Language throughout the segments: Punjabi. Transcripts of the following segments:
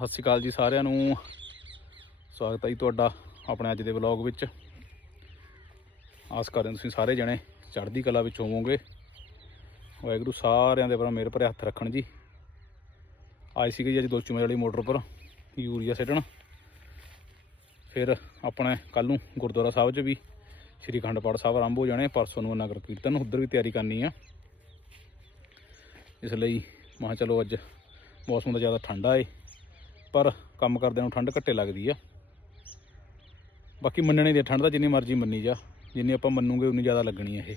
ਸਤਿ ਸ਼੍ਰੀ ਅਕਾਲ ਜੀ ਸਾਰਿਆਂ ਨੂੰ। ਸਵਾਗਤ ਹੈ ਜੀ ਤੁਹਾਡਾ ਆਪਣੇ ਅੱਜ ਦੇ ਵਲੌਗ ਵਿੱਚ। ਆਸ ਕਰਦੇ ਹਾਂ ਤੁਸੀਂ ਸਾਰੇ ਜਣੇ ਚੜ੍ਹਦੀ ਕਲਾ ਵਿੱਚ ਹੋਵੋਗੇ। ਵਾਹਿਗੁਰੂ ਸਾਰਿਆਂ ਦੇ ਪਰ ਮੇਰੇ ਭਰੇ ਹੱਥ ਰੱਖਣ ਜੀ। ਆਏ ਸੀਗੇ ਜੀ ਅੱਜ ਦੋ ਚੁਮੇ ਵਾਲੀ ਮੋਟਰ ਪਰ ਯੂਰੀਆ ਸਿੱਟਣ। ਫਿਰ ਆਪਣੇ ਕੱਲ ਨੂੰ ਗੁਰਦੁਆਰਾ ਸਾਹਿਬ 'ਚ ਵੀ ਸ੍ਰੀ ਅਖੰਡ ਪਾਠ ਸਾਹਿਬ ਆਰੰਭ ਹੋ ਜਾਣੇ ਪਰਸੋਂ ਨੂੰ ਨਗਰ ਕੀਰਤਨ, ਉੱਧਰ ਵੀ ਤਿਆਰੀ ਕਰਨੀ ਆ। ਇਸ ਲਈ ਮੈਂ ਚਲੋ ਅੱਜ ਮੌਸਮ ਦਾ ਜ਼ਿਆਦਾ ਠੰਡਾ ਏ। ਪਰ ਕੰਮ ਕਰਦਿਆਂ ਨੂੰ ਠੰਡ ਘੱਟੇ ਲੱਗਦੀ ਆ। ਬਾਕੀ ਮੰਨਣੇ ਦੀ ਠੰਡ ਦਾ ਜਿੰਨੀ ਮਰਜ਼ੀ ਮੰਨੀ ਜਾ। ਜਿੰਨੀ ਆਪਾਂ ਮੰਨੂਗੇ, ਉਨੀ ਜ਼ਿਆਦਾ ਲੱਗਣੀ ਆ ਇਹ।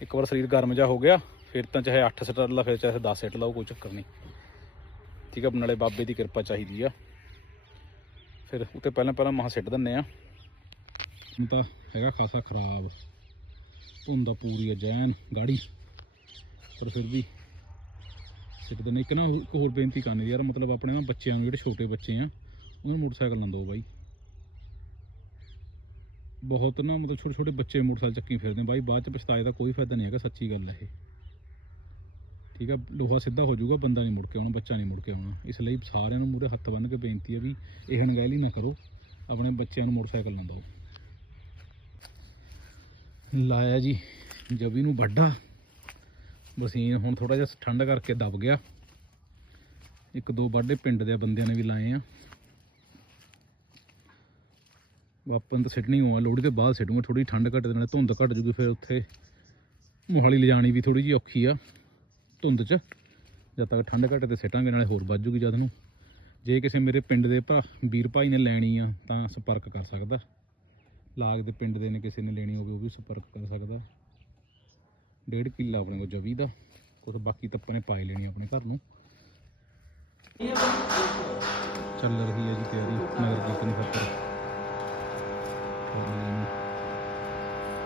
ਇੱਕ ਵਾਰ ਸਰੀਰ ਗਰਮ ਜਾ ਹੋ ਗਿਆ, ਫਿਰ ਤਾਂ ਚਾਹੇ 8 ਸਿੱਟ ਲਾ, ਫਿਰ ਚਾਹੇ 10 ਸਿੱਟ ਲਾਓ, ਕੋਈ ਚੱਕਰ ਨਹੀਂ। ਠੀਕ ਆ, ਨਾਲੇ ਬਾਬੇ ਦੀ ਕਿਰਪਾ ਚਾਹੀਦੀ ਆ। ਫਿਰ ਉੱਤੇ ਪਹਿਲਾਂ ਪਹਿਲਾਂ ਮਹਾ ਸਿੱਟ ਦਿੰਨੇ ਆ। ਹੁਣ ਤਾਂ ਹੈਗਾ ਖਾਸਾ ਖਰਾਬ। ਧੁੰਦ ਪੂਰੀ ਅਜੈਨ ਗਾੜੀ। ਪਰ ਫਿਰ ਵੀ ਸਿੱਟ ਦਿੰਨੇ ਇੱਕ ਨਾ ਹੋਰ- ਇੱਕ ਹੋਰ ਬੇਨਤੀ ਕਰਨੀ ਯਾਰ, ਮਤਲਬ ਆਪਣੇ ਨਾ ਬੱਚਿਆਂ ਨੂੰ ਜਿਹੜੇ ਛੋਟੇ ਬੱਚੇ ਆ, ਉਹਨਾਂ ਨੂੰ ਮੋਟਰਸਾਈਕਲ ਨਾ ਦਿਓ ਬਾਈ। ਬਹੁਤ ਨਾ ਮਤਲਬ ਛੋਟੇ ਛੋਟੇ ਬੱਚੇ ਮੋਟਰਸਾਈਕਲ ਚੱਕੀ ਫਿਰਦੇ ਬਾਈ। ਬਾਅਦ ਚ ਪਛਤਾਏ ਦਾ ਕੋਈ ਫਾਇਦਾ ਨਹੀਂ ਹੈਗਾ, ਸੱਚੀ ਗੱਲ ਹੈ ਇਹ। ਠੀਕ ਆ, ਲੋਹਾ ਸਿੱਧਾ ਹੋ ਜਾਊਗਾ, ਬੰਦਾ ਨਹੀਂ ਮੁੜ ਕੇ ਆਉਣਾ, ਬੱਚਾ ਨਹੀਂ ਮੁੜ ਕੇ ਆਉਣਾ। ਇਸ ਲਈ ਸਾਰਿਆਂ ਨੂੰ ਮੂਰੇ ਹੱਥ ਬੰਨ੍ਹ ਕੇ ਬੇਨਤੀ ਹੈ ਵੀ ਇਹ ਅਣਗਹਿਲੀ ਨਾ ਕਰੋ, ਆਪਣੇ ਬੱਚਿਆਂ ਨੂੰ ਮੋਟਰਸਾਈਕਲ ਨਾ ਦਿਓ। ਲਾਇਆ ਜੀ ਜਬੀ ਨੂੰ ਵੱਡਾ। ਬਸੀਨ ਹੁਣ ਥੋੜਾ ਜਿਹਾ ਠੰਡ ਕਰਕੇ ਦਬ ਗਿਆ। ਇੱਕ ਦੋ ਵਾਢੇ ਪਿੰਡ ਦੇ ਬੰਦਿਆਂ ਨੇ ਵੀ ਲਾਏ ਆ। ਵਾਪਨ ਤਾਂ ਸਿੱਟਣੀ ਹੋਆ ਲੋਹੜੀ ਦੇ ਬਾਅਦ ਸਿੱਟੂਗਾ ਥੋੜੀ ਠੰਡ ਘੱਟ ਦੇ ਨਾਲ ਧੁੰਦ ਘੱਟ ਜੂਗੀ, ਫਿਰ ਉੱਥੇ ਮੋਹਾਲੀ ਲਿਜਾਣੀ ਵੀ ਥੋੜੀ ਜਿਹੀ ਔਖੀ ਆ ਧੁੰਦ 'ਚ। ਜਦ ਤੱਕ ਠੰਡ ਘੱਟ ਤੇ ਸਿੱਟਾਂਗੇ, ਨਾਲੇ ਹੋਰ ਵੱਧ ਜੂਗੀ ਜਦ ਨੂੰ। ਜੇ ਕਿਸੇ ਮੇਰੇ ਪਿੰਡ ਦੇ ਭਰਾ, ਵੀਰ ਭਾਈ ਨੇ ਲੈਣੀ ਆ, ਤਾਂ ਸੰਪਰਕ ਕਰ ਸਕਦਾ। ਲਾਗ ਦੇ ਪਿੰਡ ਦੇ ਨੇ ਕਿਸੇ ਨੇ ਲੈਣੀ ਹੋਵੇ, ਉਹ ਵੀ ਸੰਪਰਕ ਕਰ ਸਕਦਾ। ਡੇਢ ਕਿੱਲਾ ਆਪਣੇ ਕੋਲ ਜਵੀ ਦਾ। ਕੁਝ ਬਾਕੀ ਤਾਂ ਨੇ ਪਾਈ ਲੈਣੀ ਆਪਣੇ ਘਰ ਨੂੰ। ਚੱਲ ਰਹੀ ਹੈ ਜੀ ਤਿਆਰੀ ਨਗਰ ਕੀਰਤਨ ਖਾਤਰ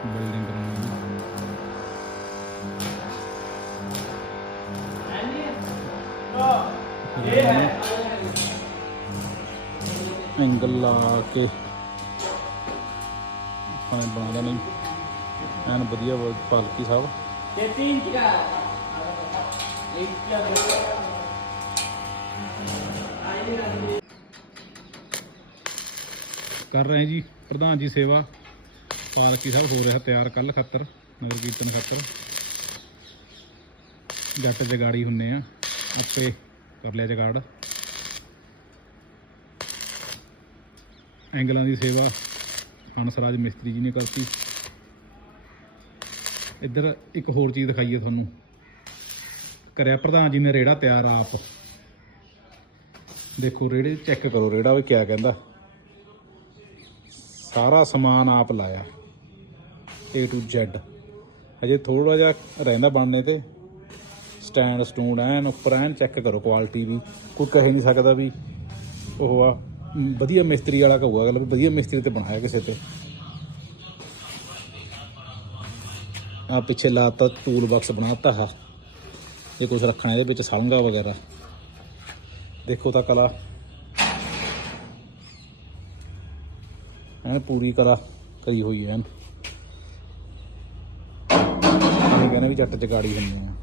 ਬਿਲਡਿੰਗ ਕਰਾਉਣੀ ਐਂਗਲ ਲਾ ਕੇ। ਆਪਾਂ ਨੇ ਬਣਾ ਦੇਣੀ ਐਨ ਵਧੀਆ ਪਾਲਕੀ ਸਾਹਿਬ। ਕਰ ਰਹੇ ਜੀ ਪ੍ਰਧਾਨ ਜੀ ਸੇਵਾ। ਪਾਰਕੀ ਸਾਹਿਬ ਹੋ ਰਿਹਾ ਤਿਆਰ ਕੱਲ ਖੱਤਰ, ਨਗਰ ਕੀਰਤਨ ਖੱਤਰ। ਜੱਟ ਜਗਾੜੀ ਹੁੰਨੇ ਆ, ਆਪੇ ਕਰ ਲਿਆ ਜਗਾੜ। ਐਂਗਲਾਂ ਦੀ ਸੇਵਾ ਹਨਸਰਾਜ ਮਿਸਤਰੀ ਜੀ ਨੇ ਕਰਤੀ। ਇੱਧਰ ਇੱਕ ਹੋਰ ਚੀਜ਼ ਦਿਖਾਈਏ ਤੁਹਾਨੂੰ। ਕਰਿਆ ਪ੍ਰਧਾਨ ਜੀ ਨੇ ਰੇੜਾ ਤਿਆਰ ਆਪ। ਦੇਖੋ, ਰੇੜੇ ਚੈੱਕ ਕਰੋ, ਰੇੜਾ ਵੀ ਕਿਆ ਕਹਿੰਦਾ। ਸਾਰਾ ਸਮਾਨ ਆਪ ਲਾਇਆ। A to Z ਹਜੇ ਥੋੜਾ ਜਿਹਾ ਰਹਿੰਦਾ ਬਣਨੇ ਤੇ। ਸਟੈਂਡ ਸਟੂਨ ਐਨ ਉੱਪਰ ਐਨ ਚੈੱਕ ਕਰੋ ਕੁਆਲਿਟੀ ਵੀ। ਕੋਈ ਕਹਿ ਨਹੀਂ ਸਕਦਾ ਵੀ ਉਹ ਆ, ਵਧੀਆ ਮਿਸਤਰੀ ਵਾਲਾ ਕਹੂਗਾ ਅਗਲਾ ਵਧੀਆ ਮਿਸਤਰੀ ਤੇ ਬਣਾਇਆ ਕਿਸੇ ਤੇ। ਆ ਪਿੱਛੇ ਲਾਤਾ ਟੂਲ ਬਾਕਸ ਬਣਾਤਾ ਹੈ ਇਹ ਕੁਝ ਰੱਖਣਾ ਇਹਦੇ ਵਿੱਚ ਸਲੰਗਾ ਵਗੈਰਾ। ਦੇਖੋ ਤਾਂ ਕਲਾ। ਐਨ ਪੂਰੀ ਕਲਾ ਕਰੀ ਹੋਈ ਐਨ। ਕਹਿੰਦੇ ਵੀ ਜੱਟ ਜਗਾੜੀ ਹੁੰਦੀ